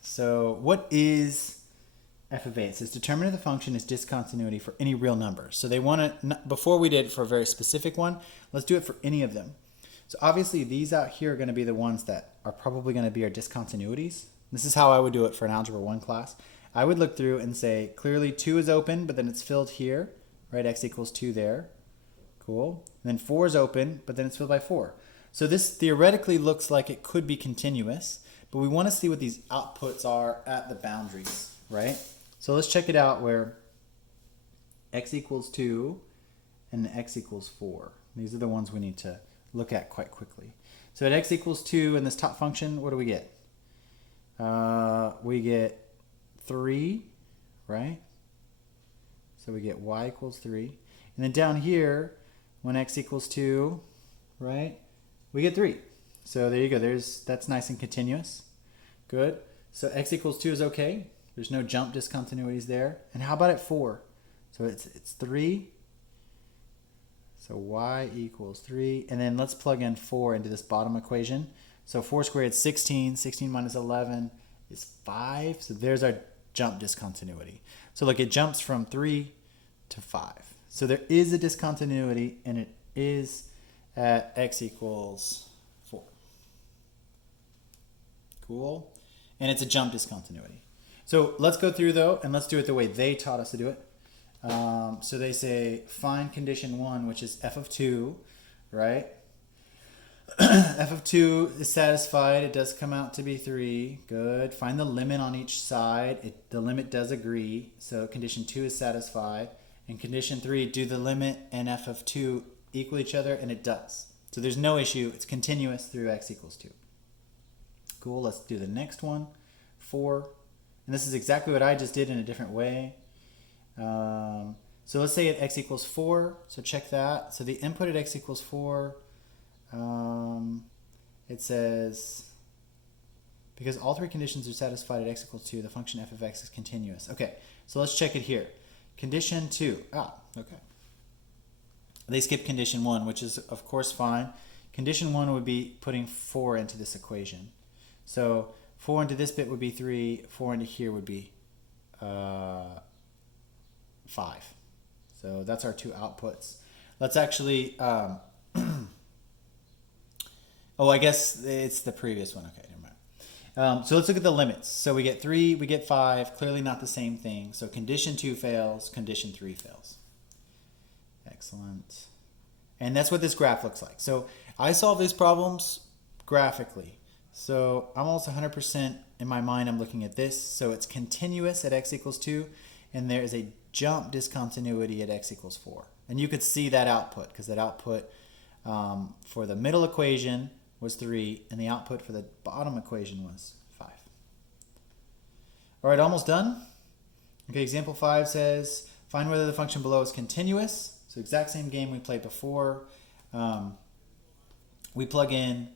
So what is f of a? It says determinant of the function is discontinuity for any real number. So they want to, before we did for a very specific one, let's do it for any of them. So obviously these out here are going to be the ones that are probably going to be our discontinuities. This is how I would do it for an Algebra 1 class. I would look through and say clearly 2 is open, but then it's filled here, right? X equals 2 there. Cool. And then 4 is open, but then it's filled by 4. So this theoretically looks like it could be continuous, but we want to see what these outputs are at the boundaries, right? So let's check it out where x equals 2 and x equals 4. These are the ones we need to look at quite quickly. So at x equals 2 in this top function, what do we get? We get 3, right? So we get y equals 3. And then down here, when x equals 2, right, we get 3. So there you go. That's nice and continuous. Good. So x equals 2 is okay. There's no jump discontinuities there. And how about at 4? So it's 3. So y equals 3. And then let's plug in 4 into this bottom equation. So 4 squared is 16. 16 minus 11 is 5. So there's our jump discontinuity. So look, it jumps from 3 to 5. So there is a discontinuity, and it is at x equals 4. Cool. And it's a jump discontinuity. So let's go through, though, and let's do it the way they taught us to do it. So they say find condition 1, which is f of 2, right? F of 2 is satisfied. It does come out to be 3. Good. Find the limit on each side. The limit does agree. So condition 2 is satisfied. And condition 3, do the limit and f of 2 equal each other? And it does. So there's no issue. It's continuous through x equals 2. Cool. Let's do the next one. 4. And this is exactly what I just did in a different way. So let's say at x equals 4. So check that. So the input at x equals 4, it says, because all three conditions are satisfied at x equals 2, the function f of x is continuous. Okay, so let's check it here. Condition 2. Okay. They skip condition 1, which is, of course, fine. Condition 1 would be putting 4 into this equation. So 4 into this bit would be 3. 4 into here would be 5. So that's our two outputs. Let's actually... oh, I guess it's the previous one. Okay, never mind. So let's look at the limits. So we get 3, we get 5. Clearly not the same thing. So condition 2 fails, condition 3 fails. Excellent. And that's what this graph looks like. So I solve these problems graphically. So I'm almost 100% in my mind, I'm looking at this. So it's continuous at x equals 2, and there is a jump discontinuity at x equals 4. And you could see that output, because that output for the middle equation was 3, and the output for the bottom equation was 5. All right, almost done. Okay, example 5 says, find whether the function below is continuous. So exact same game we played before. We plug in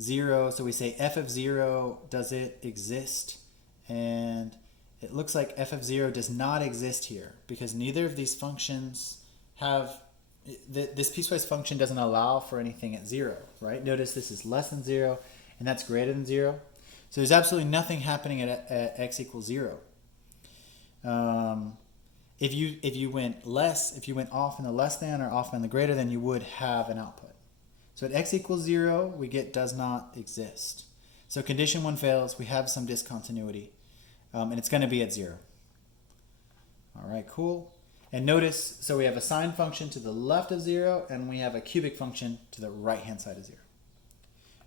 0, so we say f of 0, does it exist? And it looks like f of 0 does not exist here, because neither of these functions have... This piecewise function doesn't allow for anything at 0, right? Notice this is less than 0, and that's greater than 0. So there's absolutely nothing happening at x equals 0. If you went off in the less than or off in the greater than, you would have an output. So at x equals 0, we get does not exist. So condition 1 fails. We have some discontinuity, and it's going to be at 0. All right, cool. And notice, so we have a sine function to the left of 0, and we have a cubic function to the right-hand side of 0.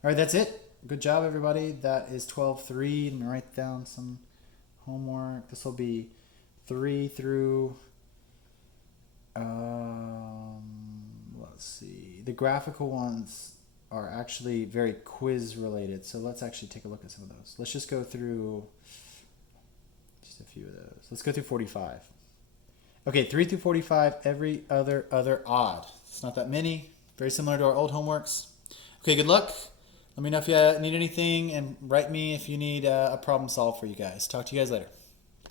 All right, that's it. Good job, everybody. That is 12.3. Let me write down some homework. This will be 3 through, let's see. The graphical ones are actually very quiz-related, so let's actually take a look at some of those. Let's just go through just a few of those. Let's go through 45. Okay, 3 through 45, every other odd. It's not that many. Very similar to our old homeworks. Okay, good luck. Let me know if you need anything, and write me if you need a problem solved for you guys. Talk to you guys later.